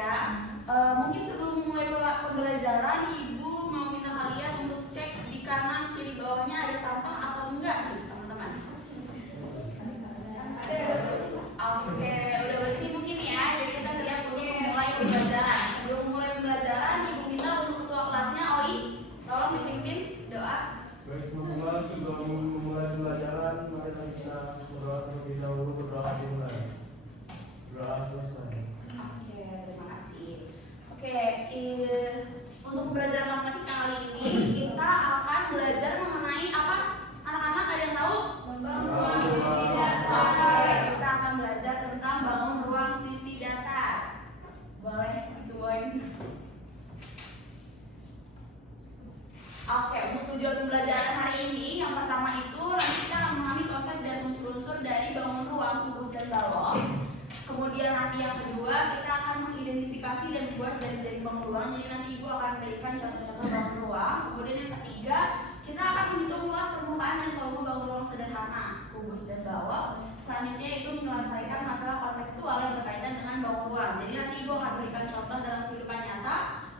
ya. Mungkin sebelum mulai pembelajaran, Ibu mau minta kalian untuk cek di kanan sini bawahnya ada sampah atau enggak nih teman-teman. Oke, udah bersih mungkin ya. Jadi kita siap untuk mulai pembelajaran. Sebelum mulai pembelajaran, Ibu minta untuk ketua kelasnya Oi, tolong dipimpin doa. Baik teman-teman, sebelum memulai pembelajaran, mari kita berdoa terlebih dahulu. Berdoa dimulai. Doa selesai. Oke, terima kasih. Oke, untuk pembelajaran matematika kali ini kita akan belajar mengenai apa? Anak-anak ada yang tahu? Bangun sisi datar. Oke, kita akan belajar tentang bangun ruang sisi datar. Boleh join? Oke, untuk tujuan pembelajaran hari ini yang pertama itu nanti kita akan memahami konsep dan unsur-unsur dari bangun ruang, kubus dan balok. Kemudian nanti yang kedua kita akan mengidentifikasi dan membuat jari-jari bangun ruang. Jadi nanti Ibu akan berikan contoh-contoh bangun ruang. Kemudian yang ketiga kita akan menghitung luas permukaan dan volume bangun ruang sederhana, kubus dan balok. Selanjutnya itu menyelesaikan masalah kontekstual yang berkaitan dengan bangun ruang. Jadi nanti Ibu akan berikan contoh dalam kehidupan nyata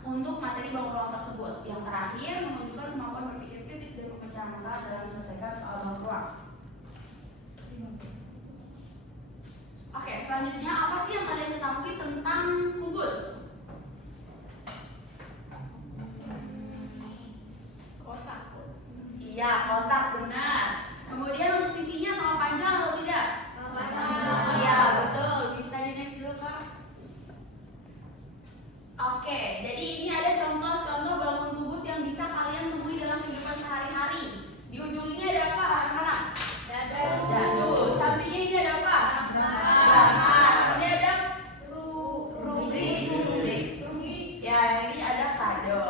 untuk materi bangun ruang tersebut. Yang terakhir menunjukkan kemampuan berpikir kritis dan pemecahan masalah dalam menyelesaikan soal bangun ruang. Oke, selanjutnya apa sih yang kalian ketahui tentang kubus? Kotak. Iya, kotak benar. Kemudian untuk sisinya sama panjang atau tidak? Panjang. Iya, betul. Bisa di next dulu, Kak. Oke, jadi ini ada contoh-contoh bangun kubus yang bisa kalian temui dalam kehidupan sehari-hari. Di ujung ini ada apa, anak-anak? Dadu. Sampingnya ini ada apa? Ini ada rubrik. Ya, ini ada kado.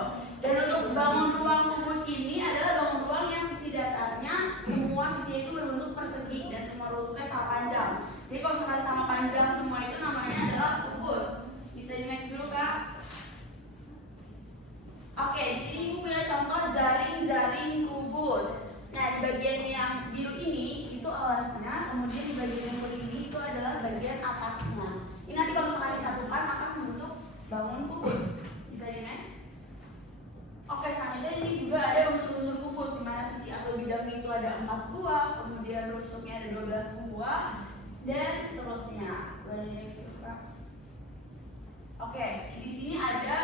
Dan untuk bangun ruang kubus ini adalah bangun ruang yang sisi datarnya semua sisinya itu berbentuk persegi dan semua rusuknya sama panjang. Jadi kalau misalkan sama panjang semua itu namanya adalah kubus. Bisa di next dulu, Kak. Oke, di sini Ibu punya contoh jaring-jaring kubus. Nah, di bagian yang biru ini itu alasnya, kemudian di bagian yang kuning ini itu adalah bagian atasnya. Ini nanti kalau misalkan disatukan akan membentuk bangun kubus. Bisa di next? Oke, selanjutnya ini juga ada unsur-unsur kubus di mana sisi atau bidangnya itu ada 4 buah, kemudian rusuknya ada 12 buah, dan seterusnya. Boleh di next dulu, Kak? Oke, di sini ada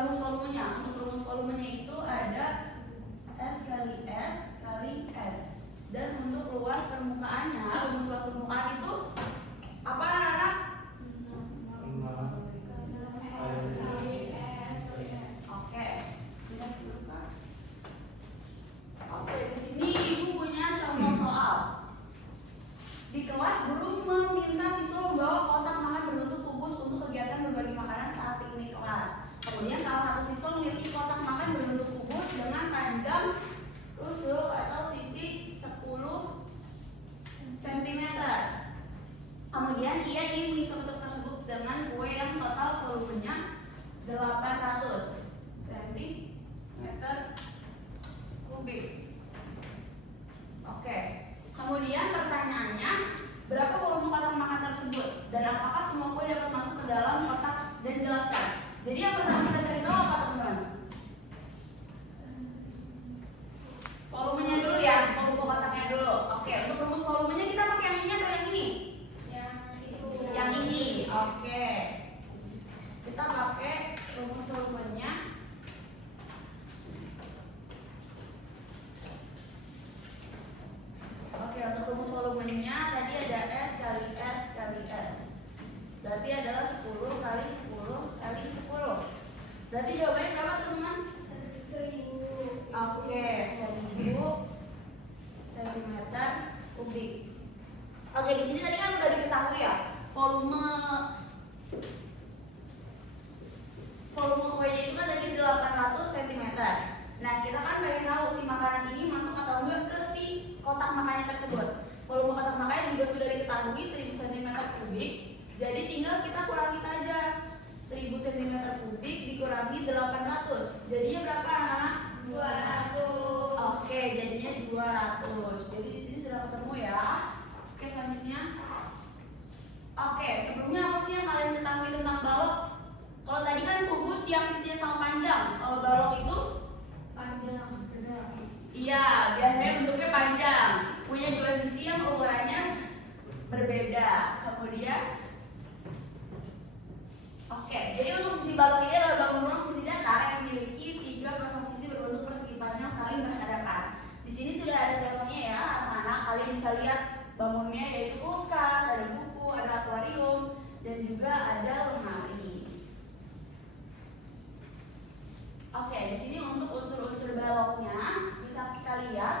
rumus volumenya. Untuk rumus volumenya itu ada S kali S kali S. Dan untuk luas permukaannya, rumus luas permukaan itu apa, anak-anak? Oke, next dulu, Kak. Oke, di sini Ibu punya contoh soal. Di kelas guru meminta siswa membawa kotak makan berbentuk kubus untuk kegiatan berbagi makanan saat piknik kelas. Kemudian salah satu siswa memiliki kotak makan berbentuk kubus dengan panjang rusuk atau sisi 10 cm. Kemudian ia ingin mengisi kotak tersebut dengan kue yang total volumenya 800 cm kubik. Oke. Kemudian pertanyaannya, berapa volume kotak makan tersebut dan apakah semua kue dapat masuk ke dalam kotak, dan jelaskan. Jadi yang pertama kita cari tahu apa, teman-teman? Volumenya dulu ya, volume kotaknya dulu. Oke, untuk rumus volumenya kita pakai yang ini atau yang ini? Yang ini. Oke. Kita pakai rumus volumenya. Oke, untuk rumus volumenya tadi ada S kali S kali S. Berarti adalah 10 kali 10 kali 10. Berarti jawabannya berapa, teman-teman? 1000. Oke, 1000 cm kubik. Oke, di sini tadi kan udah diketahui ya, volume kuenya itu kan tadi 800 cm. Nah, kita kan pengen tahu si makanan ini masuk atau enggak ke si kotak makannya tersebut. Volume kotak makannya juga sudah diketahui 1000 cm kubik. Jadi tinggal kita kurangi saja. 1000 cm kubik dikurangi 800. Jadinya berapa, anak-anak? 200. Oke, jadinya 200. Jadi di sini sudah ketemu ya. Oke, selanjutnya. Oke, sebelumnya apa sih yang kalian ketahui tentang balok? jadi untuk sisi balok ini adalah bangun ruang sisi datar yang memiliki 3 pasang sisi berbentuk persegi panjang yang saling berhadapan. Di sini sudah ada contohnya ya, anak-anak. Kalian bisa lihat bangunnya yaitu kulkas, ada buku, ada akuarium, dan juga ada lemari. Oke, di sini untuk unsur-unsur baloknya bisa kita lihat.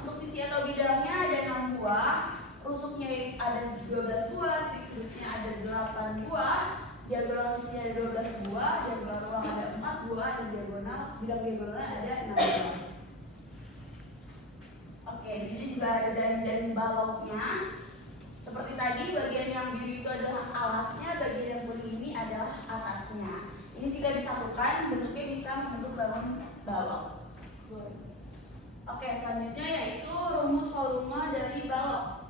Untuk sisi atau bidangnya ada 6 buah, rusuknya ada 12 buah, titik sudutnya ada 8 buah, diagonal sisinya ada 12 buah, diagonal ruang ada 4 buah, dan bidang diagonalnya ada 6 buah. Oke, di sini juga ada jaring-jaring baloknya. Seperti tadi, bagian yang biru itu adalah alasnya, bagian yang kuning ini adalah atasnya. Ini jika disatukan, bentuknya bisa membentuk balok. Oke, selanjutnya yaitu rumus volume dari balok.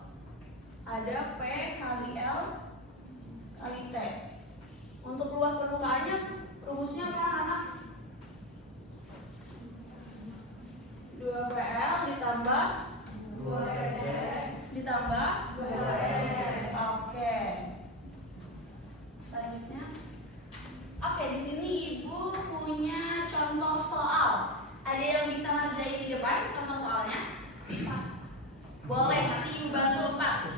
Ada P kali L kali T. Untuk luas permukaannya, rumusnya apa anak? 2PL ditambah 2RT ditambah 2RT. Oke. Selanjutnya. Oke, di sini Ibu punya contoh soal. Ada yang bisa ngerjain di depan contoh soalnya? Boleh, nanti Ibu bantu 4.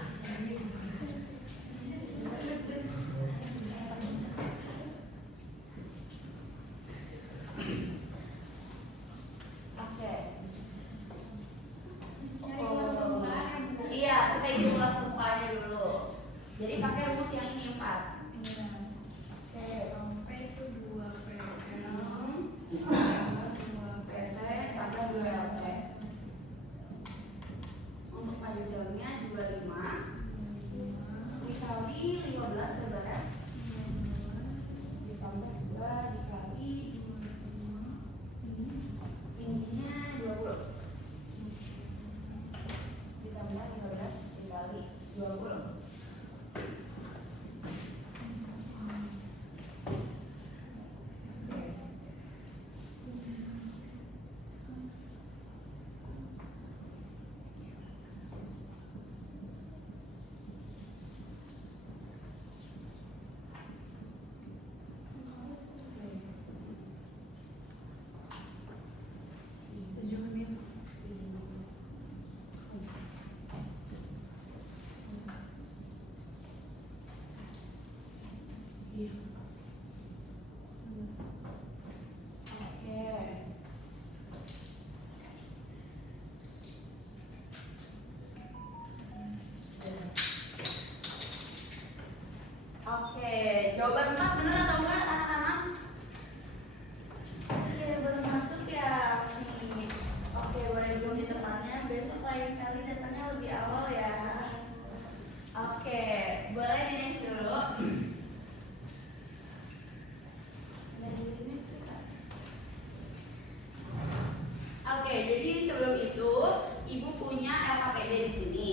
Oke. Nyari luas permukaan. Iya, kita hitung luas permukaannya dulu. Jadi pakai rumus yang ini 4. Oke. P itu 2PL PT tambah 2LT. Untuk panjangnya 25 dikali 15 berapa? Ditambah 2 dikali ininya 20 ditambah 15 dikali 20. Oke, jawaban 4 benar atau enggak anak-anak? Oke, baru masuk ya. Oke, boleh belum di depannya. Besok lain kali datangnya lebih awal ya. Oke, boleh di next dulu. Oke, jadi sebelum itu Ibu punya LKPD di sini.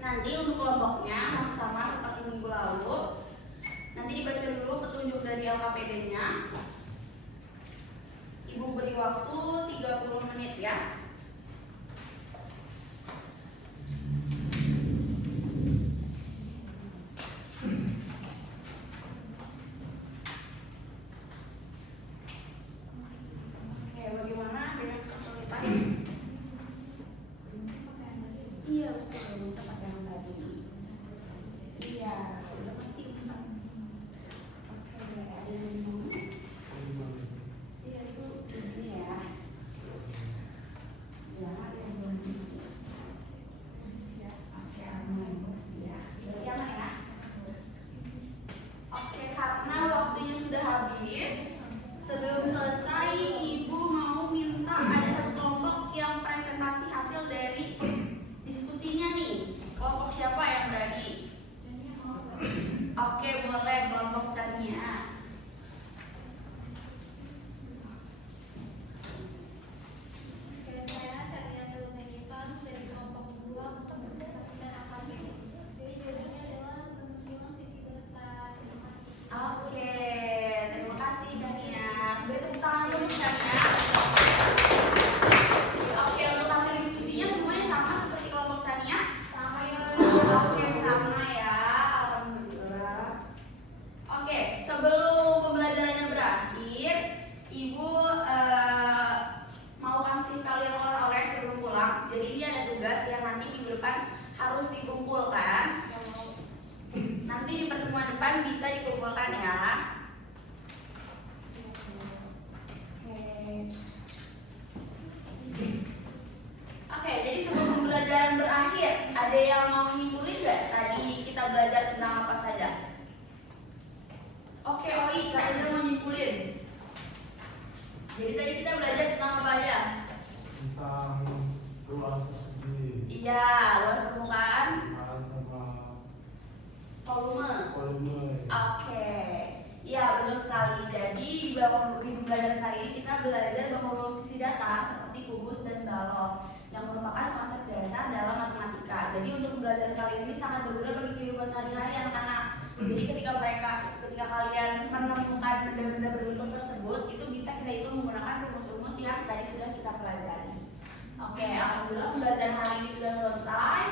Nanti untuk kelompoknya masih sama seperti minggu lalu. Nanti dibaca dulu petunjuk dari LKPD-nya. Ibu beri waktu 30 menit ya. Oke, bagaimana dengan kesulitan? Iya, betul, bisa pakai yang tadi. Iya, udah ngerti. Oke, ada yang bingung? Iya, itu ini ya. Jadi tadi kita belajar tentang apa aja? Tentang ruas persegi, Iya, luas permukaan, sama volume. volume. Oke, iya betul sekali. Jadi di pembelajaran kali ini kita belajar mengurusi data seperti kubus dan balok yang merupakan konsep dasar dalam matematika. Jadi untuk pembelajaran kali ini sangat berguna bagi kehidupan sehari-hari anak-anak. Jadi ketika kalian menemukan benda-benda berbentuk tersebut, itu bisa kita hitung menggunakan rumus-rumus yang tadi sudah kita pelajari. Oke, alhamdulillah pembelajaran hari ini sudah selesai.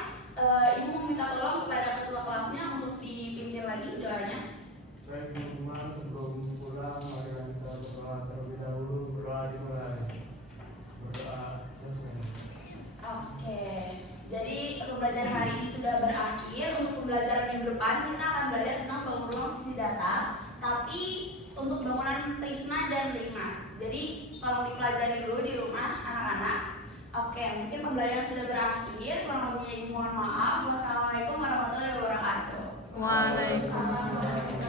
Ibu meminta tolong kepada ketua kelasnya untuk dipimpin lagi doanya. Baik teman-teman, sebelum pulang mari kita berdoa terlebih dahulu. Berdoa dimulai. Berdoa selesai. Oke, jadi pembelajaran hari ini sudah berakhir. Untuk pembelajaran minggu depan kita akan belajar tentang bangunan sisi data, tapi untuk bangunan prisma dan limas. Jadi kalau dipelajari dulu di rumah anak-anak. Oke, mungkin pembelajaran sudah berakhir. Kurang lebihnya ibu mohon maaf. Wassalamualaikum